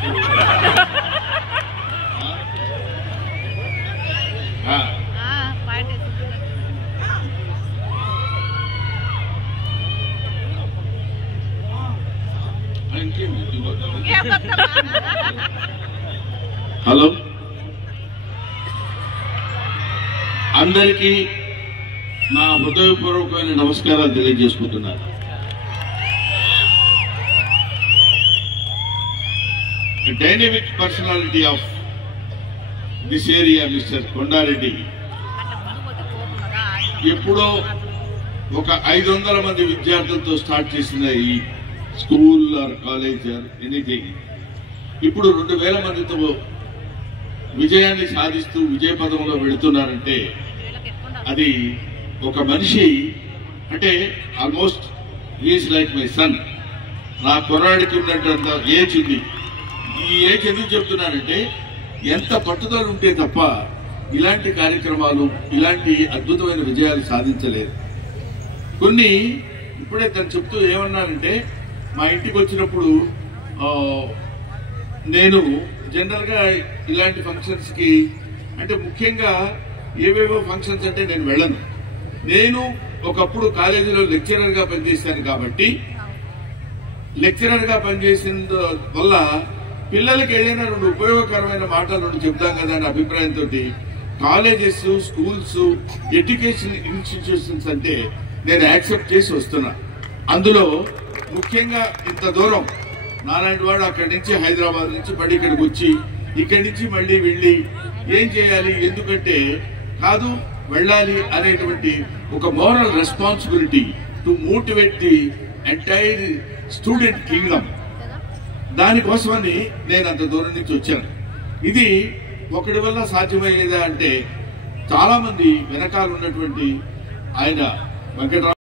Hello, అందరికీ నా హృదయపూర్వకమైన నమస్కారాలు తెలియజేసుకుంటున్నాను. Dynamic personality of this area mister Kondareddy ఎప్పుడో ఒక 500 మంది విద్యార్థులతో స్టార్ట్ చేసిన ఈ school or college or anything ఇప్పుడు 2000 మందితో విజయాన్ని సాధిస్తూ విజయ పదంలో వెళుతున్నారంటే అది ఒక మనిషి అంటే almost is like my son. నా కుర్రాడికి ఉన్నంత ఏజ్ ఉంది. ఈ ఏజ్ ఎందుకు చెప్తున్నానంటే ఎంత పట్టుదల ఉంటే తప్ప ఇలాంటి కార్యక్రమాలు ఇలాంటి అద్భుతమైన విజయాలు సాధించలేరు. కొన్ని ఇప్పుడే తను చెప్తూ ఏమన్నారంటే మా ఇంటికి వచ్చినప్పుడు నేను జనరల్ గా ఇలాంటి ఫంక్షన్స్ కి అంటే ముఖ్యంగా ఏవేవో ఫంక్షన్స్ అంటే నేను వెళ్ళను. నేను ఒకప్పుడు కాలేజీలో లెక్చరర్ గా పనిచేశాను కాబట్టి లెక్చరర్ గా పనిచేసిన వల్ల పిల్లలకి ఏదైనా 2 ఉపయోగకరమైన మాటలు 2 చెప్తాం కదా అనే అభిప్రాయంతో కాలేజెస్, స్కూల్స్, ఎడ్యుకేషన్ ఇన్స్టిట్యూషన్స్ అంటే నేను యాక్సెప్ట్ చేసి వస్తున్నా. అందులో ముఖ్యంగా ఇంత దూరం నాలాంటి వాడు అక్కడి నుంచి హైదరాబాద్ నుంచి పడి ఇక్కడికి వచ్చి ఇక్కడి నుంచి మళ్ళీ వెళ్ళి ఏం చేయాలి, ఎందుకంటే కాదు వెళ్ళాలి అనేటువంటి ఒక moral responsibility to motivate the entire student Kingdom. దానికోసమని నేను అంత దూరం నుంచి వచ్చాను. ఇది ఒకటి వల్ల సాధ్యమయ్యేదా అంటే చాలా మంది వెనకాల ఉన్నటువంటి ఆయన వెంకటరామ